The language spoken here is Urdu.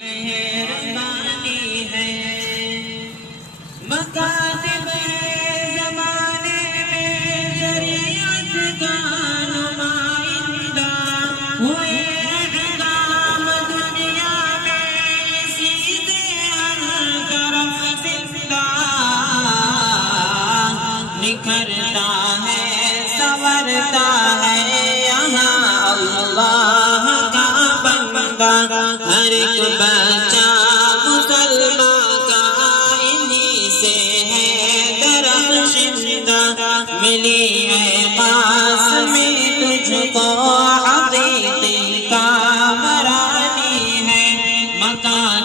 مہربانی ہے مکاتب زمانے میں شریعت کا نمائندہ ہوئے احکام دنیا میں سیدھے ہر طرف زندہ نکھرتا ہے سنورتا ہے یہاں اللہ کا بندہ ہر ایک بچہ مسلمان کا انہی سے ہے درخشندہ ملی ہے پاس میں تجھ کو حقیقی کامرانی ہے مکان